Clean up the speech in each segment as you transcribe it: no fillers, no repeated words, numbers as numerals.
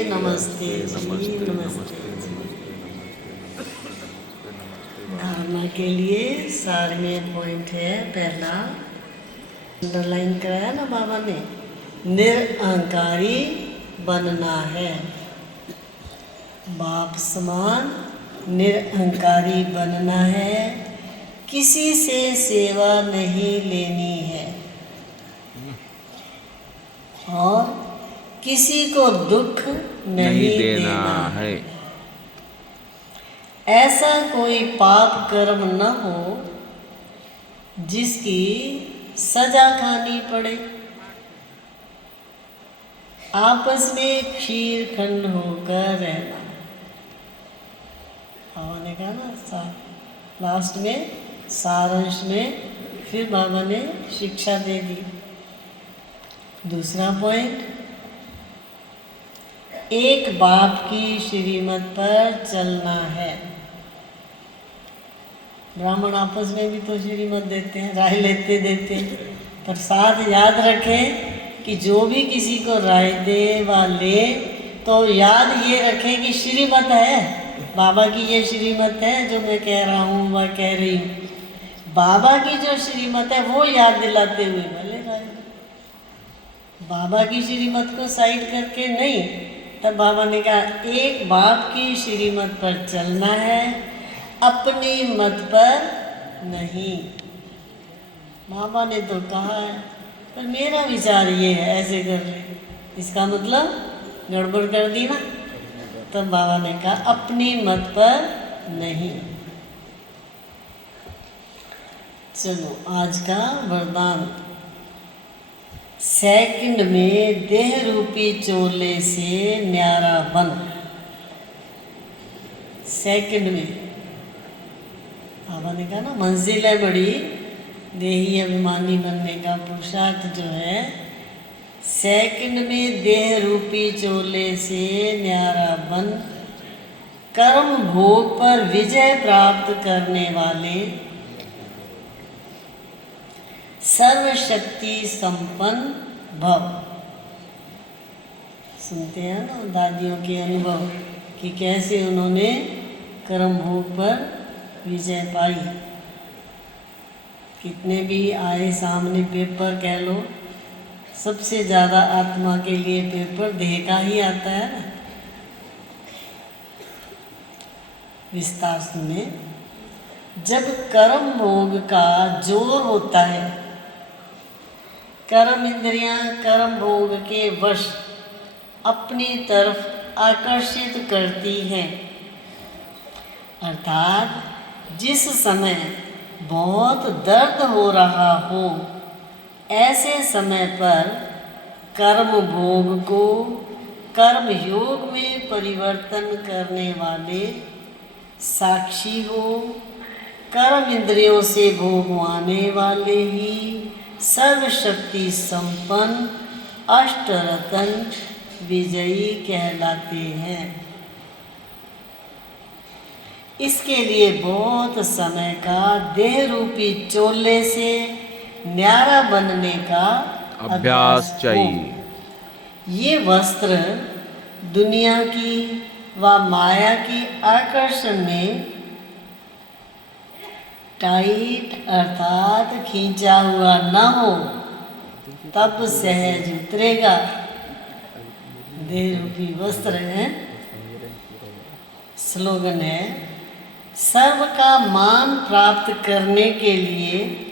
नमस्ते जी, नमस्ते। धारणा के लिए सार में पॉइंट है पहला, अंडरलाइन कराया ना बाबा ने, निरअहंकारी बनना है। बाप समान निरअहंकारी बनना है, किसी से सेवा नहीं लेनी है और किसी को दुख नहीं देना है। ऐसा कोई पाप कर्म न हो जिसकी सजा खानी पड़े। आपस में खीर खंड होकर रहना। बाबा ने कहा ना लास्ट में सारांश में, फिर बाबा ने शिक्षा दे दी। दूसरा पॉइंट, एक बाप की श्रीमत पर चलना है। ब्राह्मण आपस में भी तो श्रीमत देते हैं, राय देते हैं, पर साथ याद रखें कि जो भी किसी को राय दे वा ले तो याद ये रखें कि श्रीमत है, बाबा की ये श्रीमत है जो मैं कह रहा हूँ व कह रही हूँ। बाबा की जो श्रीमत है वो याद दिलाते हुए भले राय, बाबा की श्रीमत को साइड करके नहीं। तब बाबा ने कहा एक बाप की श्रीमत पर चलना है, अपनी मत पर नहीं। बाबा ने तो कहा है, पर मेरा विचार ये है, ऐसे कर रहे, इसका मतलब गड़बड़ कर दी ना। तब बाबा ने कहा अपनी मत पर नहीं। चलो आज का वरदान, सेकंड में देह रूपी चोले से न्यारा बन। सेकंड में बाबा ने कहा ना मंजिल है बड़ी, देही अभिमानी बनने का पुरुषार्थ जो है, सेकंड में देह रूपी चोले से न्यारा बन, कर्म भोग पर विजय प्राप्त करने वाले, सर्वशक्ति संपन्न भव। सुनते हैं ना दादियों के अनुभव कि कैसे उन्होंने कर्म भोग पर विजय पाई। कितने भी आए सामने पेपर कह लो, सबसे ज़्यादा आत्मा के लिए पेपर देह का ही आता है ना। विस्तार सुने, जब कर्म भोग का जोर होता है, कर्म इंद्रियां कर्म भोग के वश अपनी तरफ आकर्षित करती हैं, अर्थात जिस समय बहुत दर्द हो रहा हो, ऐसे समय पर कर्म भोग को कर्म योग में परिवर्तन करने वाले साक्षी हो, कर्म इंद्रियों से भोगवाने वाले ही सर्वशक्ति संपन्न अष्टरतन विजयी कहलाते हैं। इसके लिए बहुत समय का देह रूपी चोले से न्यारा बनने का अभ्यास चाहिए। ये वस्त्र दुनिया की व माया की आकर्षण में टाइट अर्थात खींचा हुआ न हो, तब सहज उतरेगा। देह रूपी वस्त्र है, स्लोगन है, सर्व का मान प्राप्त करने के लिए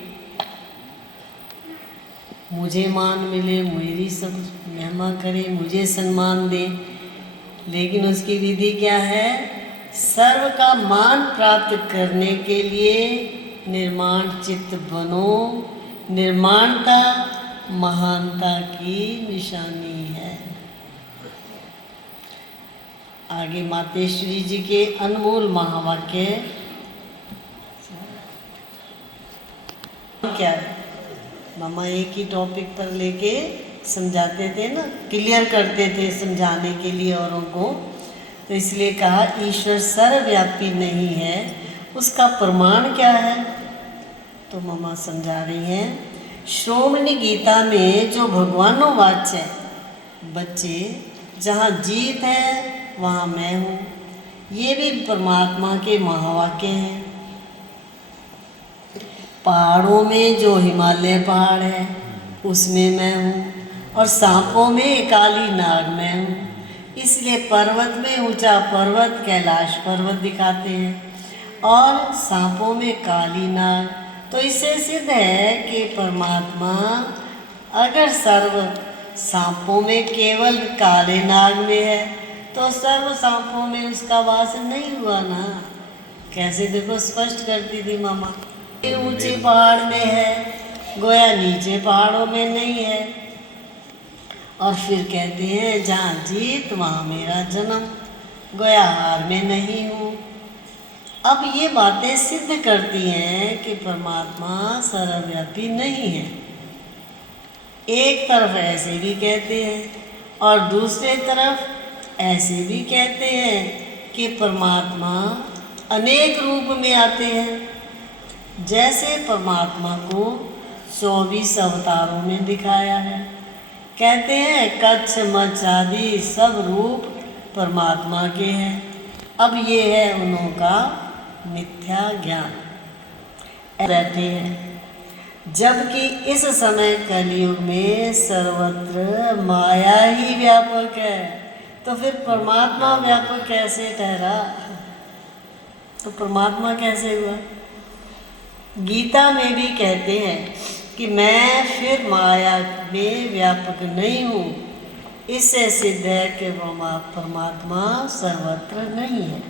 मुझे मान मिले, मेरी सब महिमा करे, मुझे सम्मान दे, लेकिन उसकी विधि क्या है? सर्व का मान प्राप्त करने के लिए निर्माण चित्त बनो। निर्माणता महानता की निशानी है। आगे मातेश्वरी जी के अनमोल महावाक्य क्या है? मामा एक ही टॉपिक पर लेके समझाते थे ना, क्लियर करते थे समझाने के लिए औरों को, तो इसलिए कहा ईश्वर सर्वव्यापी नहीं है, उसका प्रमाण क्या है? तो मामा समझा रही हैं, श्रोमणी गीता में जो भगवानों वाच्य बच्चे जहाँ जीत है वहाँ मैं हूँ। ये भी परमात्मा के महावाक्य हैं। पहाड़ों में जो हिमालय पहाड़ है उसमें मैं हूँ, और सांपों में काली नाग मैं हूँ। इसलिए पर्वत में ऊंचा पर्वत कैलाश पर्वत दिखाते हैं, और सांपों में काली नाग। तो इससे सिद्ध है कि परमात्मा अगर सर्व सांपों में केवल काले नाग में है तो सर्व सांपों में उसका वास नहीं हुआ ना। कैसे देखो स्पष्ट करती थी मामा। ऊंचे पहाड़ में है, गोया नीचे पहाड़ों में नहीं है। और फिर कहते हैं जहाँ जीत वहाँ मेरा जन्म, गोया हार में नहीं हूँ। अब ये बातें सिद्ध करती हैं कि परमात्मा सर्वव्यापी नहीं है। एक तरफ ऐसे भी कहते हैं और दूसरे तरफ ऐसे भी कहते हैं कि परमात्मा अनेक रूप में आते हैं। जैसे परमात्मा को 24 अवतारों में दिखाया है। कहते हैं कच्छ मच्छ आदि सब रूप परमात्मा के हैं। अब ये है उनका मिथ्या ज्ञान। रहते हैं जबकि इस समय कलयुग में सर्वत्र माया ही व्यापक है, तो फिर परमात्मा व्यापक कैसे ठहरा? तो परमात्मा कैसे हुआ? गीता में भी कहते हैं कि मैं फिर माया में व्यापक नहीं हूँ। इससे सिद्ध है कि परमात्मा सर्वत्र नहीं है।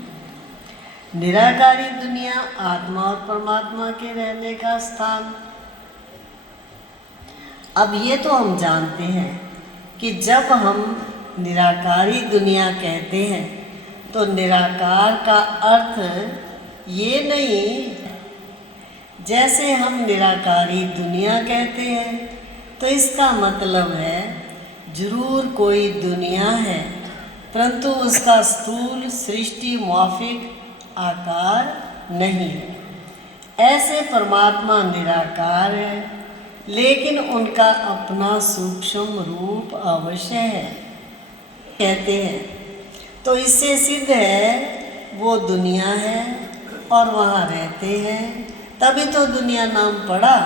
निराकारी दुनिया आत्मा और परमात्मा के रहने का स्थान। अब ये तो हम जानते हैं कि जब हम निराकारी दुनिया कहते हैं तो निराकार का अर्थ ये नहीं, जैसे हम निराकारी दुनिया कहते हैं तो इसका मतलब है जरूर कोई दुनिया है, परंतु उसका स्थूल सृष्टि माफिक आकार नहीं है। ऐसे परमात्मा निराकार है, लेकिन उनका अपना सूक्ष्म रूप अवश्य है, कहते हैं। तो इससे सिद्ध है वो दुनिया है और वहाँ रहते हैं, तभी तो दुनिया नाम पड़ा।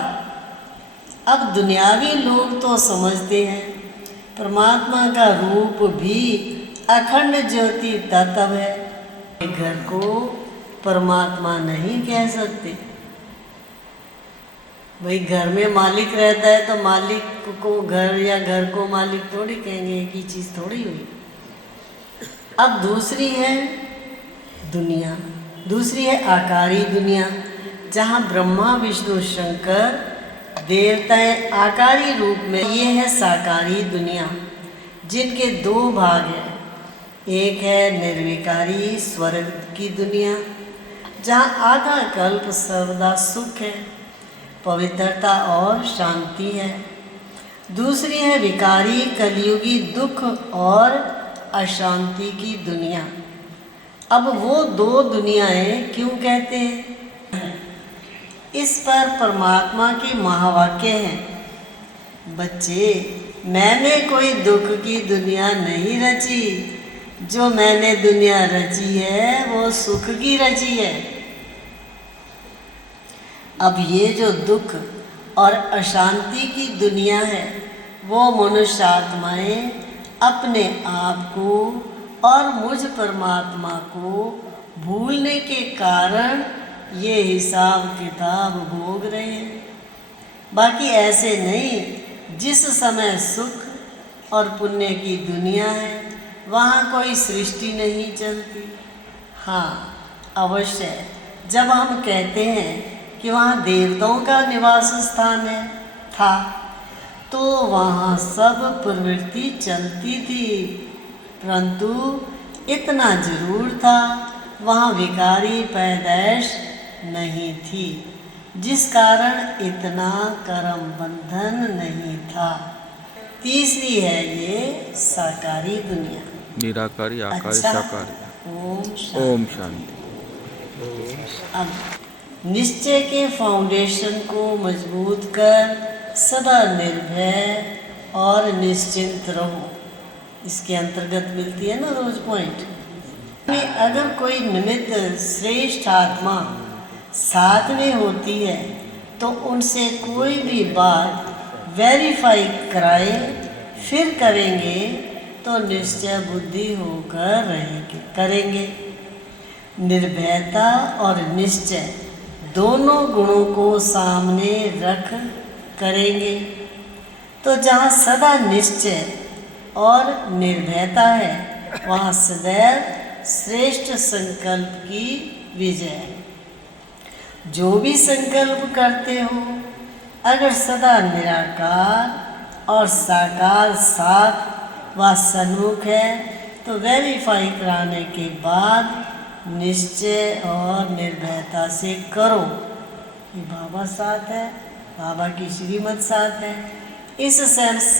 अब दुनियावी लोग तो समझते हैं परमात्मा का रूप भी अखंड ज्योति तत्व है। घर को परमात्मा नहीं कह सकते। भाई घर में मालिक रहता है तो मालिक को घर या घर को मालिक थोड़ी कहेंगे, एक ही चीज़ थोड़ी हुई। अब दूसरी है दुनिया, दूसरी है आकारी दुनिया, जहाँ ब्रह्मा विष्णु शंकर देवताएं आकारी रूप में। ये है साकारी दुनिया, जिनके दो भाग हैं। एक है निर्विकारी स्वर्ग की दुनिया, जहाँ आधा कल्प सर्वदा सुख है, पवित्रता और शांति है। दूसरी है विकारी कलयुगी दुख और अशांति की दुनिया। अब वो दो दुनियाएं क्यों कहते हैं? इस पर परमात्मा के महावाक्य हैं। बच्चे, मैंने कोई दुख की दुनिया नहीं रची, जो मैंने दुनिया रची है वो सुख की रची है। अब ये जो दुख और अशांति की दुनिया है वो मनुष्य आत्माएं अपने आप को और मुझ परमात्मा को भूलने के कारण ये हिसाब किताब भोग रहे हैं। बाकी ऐसे नहीं। जिस समय सुख और पुण्य की दुनिया है वहाँ कोई सृष्टि नहीं चलती। हाँ, अवश्य जब हम कहते हैं कि वहाँ देवताओं का निवास स्थान है था, तो वहाँ सब प्रवृत्ति चलती थी, परंतु इतना जरूर था वहाँ विकारी पैदाइश नहीं थी, जिस कारण इतना कर्म बंधन नहीं था। तीसरी है ये साकारी दुनिया, निराकारी आकारी अच्छा? साकारी। ओम शांति। अब निश्चय के फाउंडेशन को मजबूत कर सदा निर्भय और निश्चिंत रहो। इसके अंतर्गत मिलती है ना रोज पॉइंट। अगर कोई निमित्त श्रेष्ठ आत्मा साथ में होती है तो उनसे कोई भी बात वेरीफाई कराए फिर करेंगे तो निश्चय बुद्धि होकर करेंगे। निर्भयता और निश्चय दोनों गुणों को सामने रख करेंगे तो जहाँ सदा निश्चय और निर्भयता है वहाँ सदैव श्रेष्ठ संकल्प की विजय है। जो भी संकल्प करते हो अगर सदा निराकार और साकार साथ व सन्मुख है तो वेरीफाई कराने के बाद निश्चय और निर्भयता से करो। ये बाबा साथ है, बाबा की श्रीमत साथ है। इस सेंस